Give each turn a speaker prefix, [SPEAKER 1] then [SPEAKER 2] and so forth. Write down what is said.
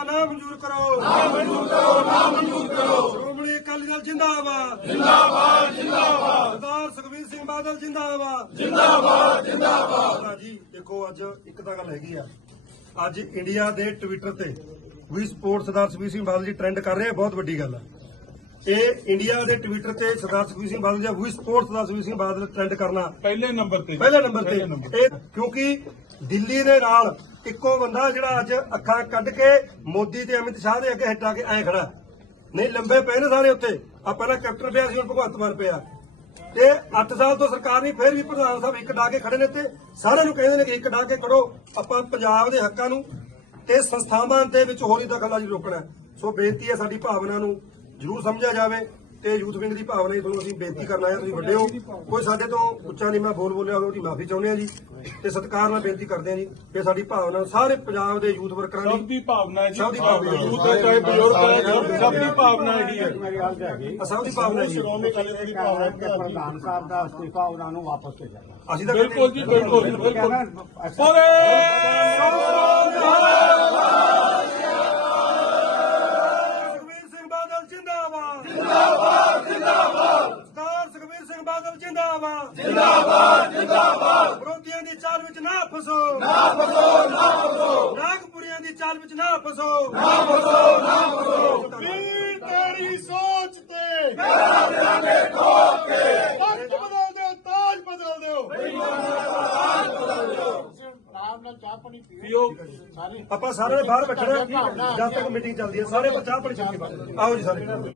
[SPEAKER 1] ਮਸਲਾ ਨਾ ਮਨਜ਼ੂਰ ਕਰੋ। ਨਾ ਮਨਜ਼ੂਰ ਕਰੋ ਨਾ ਮਨਜ਼ੂਰ ਕਰੋ। ਸ਼੍ਰੋਮਣੀ ਅਕਾਲੀ ਦਲ ਜਿੰਦਾਬਾਦ। ਜਿੰਦਾਬਾਦ ਜਿੰਦਾਬਾਦ। ਸਰਦਾਰ ਸੁਖਵੀਰ ਸਿੰਘ ਬਾਦਲ ਜਿੰਦਾਬਾਦ। ਜਿੰਦਾਬਾਦ ਜਿੰਦਾਬਾਦ। ਜੀ ਦੇਖੋ ਅੱਜ ਇੱਕ ਤਾਂ ਗੱਲ ਹੈਗੀ ਆ। ਅੱਜ ਇੰਡੀਆ ਦੇ ਟਵਿੱਟਰ ਤੇ ਵੀ ਸਪੋਰਟ ਸਰਦਾਰ ਸੁਖਵੀਰ ਸਿੰਘ ਬਾਦਲ ਜੀ ਟ੍ਰੈਂਡ ਕਰ ਰਹੇ ਬਹੁਤ ਵੱਡੀ ਗੱਲ ਆ। ਇਹ ਇੰਡੀਆ ਦੇ ਟਵਿੱਟਰ ਤੇ ਸਰਦਾਰ ਸੁਖਬੀਰ ਸਿੰਘ ਬਾਦਲ ਜਾਂ ਵੀ ਸਪੋਰਟ ਸਰਦਾਰ ਸੁਖਬੀਰ ਸਿੰਘ ਬਾਦਲ ਟ੍ਰੈਂਡ ਕਰਨਾ।
[SPEAKER 2] ਪਹਿਲੇ ਨੰਬਰ ਤੇ ਪਹਿਲੇ ਨੰਬਰ ਤੇ।
[SPEAKER 1] ਇਹ ਕਿਉਂਕਿ ਦਿੱਲੀ ਦੇ ਨਾਲ ਇੱਕੋ ਬੰਦਾ ਜਿਹੜਾ ਅੱਜ ਅੱਖਾਂ ਕੱਢ ਕੇ ਮੋਦੀ ਤੇ ਅਮਿਤ ਸ਼ਾਹ ਦੇ ਅੱਗੇ ਹਟਾ ਕੇ ਐ ਖੜਾ। ਨਹੀਂ ਲੰਬੇ ਪਏ ਨੇ ਸਾਰੇ ਉੱਥੇ ਆ ਪਹਿਲਾਂ ਕੈਪਟਨ ਪਿਆ ਸੀ ਹੁਣ ਭਗਵੰਤ ਮਾਨ ਪਿਆ। ਤੇ 8 ਸਾਲ ਤੋਂ ਸਰਕਾਰ ਨਹੀਂ ਫਿਰ ਵੀ ਪ੍ਰਧਾਨ ਸਾਹਿਬ ਇੱਕ ਡਾ ਕੇ ਖੜੇ ਨੇ ਤੇ ਸਾਰਿਆਂ ਨੂੰ ਕਹਿੰਦੇ ਨੇ ਕਿ ਇੱਕ ਡਾ ਕੇ ਖੜੋ। ਆਪਾਂ ਪੰਜਾਬ ਦੇ ਹੱਕਾਂ ਨੂੰ ਤੇ ਸੰਸਥਾਵਾਂ ਦੇ ਵਿੱਚ ਹੋਰੀ ਦਖਲਅੰਦਾਜ਼ੀ ਰੋਕਣਾ। ਹੈ। ਸੋ ਬੇਨਤੀ ਹੈ ਸਾਡੀ ਭਾਵਨਾ ਨੂੰ ਜ਼ਰੂਰ ਸਮਝਿਆ ਜਾਵੇ ਤੇ ਯੂਥ ਵਿੰਗ ਦੀ ਭਾਵਨਾ ਹੀ ਤੁਹਾਨੂੰ ਅਸੀਂ ਬੇਨਤੀ ਕਰਨਾ ਹੈ ਤੁਸੀਂ ਵੱਡੇ ਹੋ ਕੋਈ ਸਾਡੇ ਤੋਂ ਉੱਚਾ ਨਹੀਂ ਮੈਂ ਬੋਲ ਬੋਲਿਆ ਹੋਵੇ ਉਹਦੀ ਮਾਫੀ ਚਾਹੁੰਦੇ ਹਾਂ ਜੀ ਤੇ ਸਤਿਕਾਰ ਨਾਲ ਬੇਨਤੀ ਕਰਦੇ ਹਾਂ ਜੀ ਕਿ ਸਾਡੀ ਭਾਵਨਾ ਸਾਰੇ ਪੰਜਾਬ ਦੇ ਯੂਥ ਵਰਕਰਾਂ ਸਭ ਦੀ
[SPEAKER 2] ਦੀ ਭਾਵਨਾ ਹੈ ਜੀ ਸਭ ਦੀ ਭਾਵਨਾ ਹੈ। ਯੂਥ ਹੈ ਚਾਹੇ ਬਜ਼ੁਰਗ ਹੈ ਸਭ- ਸਭ ਦੀ ਭਾਵਨਾ ਇਹੀ ਹੈ
[SPEAKER 3] ਸਭ
[SPEAKER 1] ਦੀ ਭਾਵਨਾ ਹੈ ਜੀ ਸ਼੍ਰੋਮਣੀ
[SPEAKER 4] ਅਕਾਲੀ ਦੀ ਭਾਵਨਾ ਹੈ ਕਿ ਪ੍ਰਧਾਨ
[SPEAKER 3] ਸਾਹਿਬ ਦਾ ਅਸਤੀਫਾ ਉਹਨਾਂ ਨੂੰ ਵਾਪਸ ਭੇਜਣਾ
[SPEAKER 1] ਅਸੀਂ ਤਾਂ ਬਿਲਕੁਲ ਜੀ ਬਿਲਕੁਲ
[SPEAKER 2] ਬਿਲਕੁਲ
[SPEAKER 3] ਪੂਰੇ
[SPEAKER 1] ਸੁਖਬੀਰ ਸਿੰਘ ਬਾਦਲ ਜਿੰਦਾਬਾਦ ਜਿੰਦਾਬਾਦ ਜਿੰਦਾਬਾਦ ਸਰਦਾਰ ਸੁਖਬੀਰ ਸਿੰਘ ਬਾਦਲ ਜਿੰਦਾਬਾਦ। ਜਿੰਦਾਬਾਦ ਜਿੰਦਾਬਾਦ। ਵਿਰੋਧੀਆਂ ਦੀ ਚਾਲ ਵਿੱਚ ਨਾ ਫਸੋ। ਨਾ ਫਸੋ ਨਾ ਫਸੋ। ਨਾਗਪੁਰੀਆਂ ਦੀ ਚਾਲ ਵਿੱਚ ਨਾ ਫਸੋ। ਨਾ ਫਸੋ ਨਾ ਫਸੋ। ਵੀਰ
[SPEAKER 4] ਤੇਰੀ ਸੋਚ ਤੇ। ਮੇਰਾ ਦਿਲਾਂਗੇ ਠੋਕ ਕੇ। ਤਖਤ ਬਦਲ ਦਿਓ ਤਾਜ ਬਦਲ ਦਿਓ। ਆਰਾਮ ਨਾਲ ਚਾਹ ਪਾਣੀ ਪੀਓ।
[SPEAKER 2] ਪੀਓ
[SPEAKER 4] ਸਾਰੇ
[SPEAKER 1] ਆਪਾਂ ਸਾਰਿਆਂ ਨੇ ਬਾਹਰ ਬੈਠਣਾ ਜਦ ਤੱਕ ਮੀਟਿੰਗ ਚੱਲਦੀ ਹੈ ਸਾਰੇ ਚਾਹ ਪਾਣੀ ਛੱਡ ਕੇ ਬਾਹਰ। ਆਓ ਜੀ ਸਾਰੇ।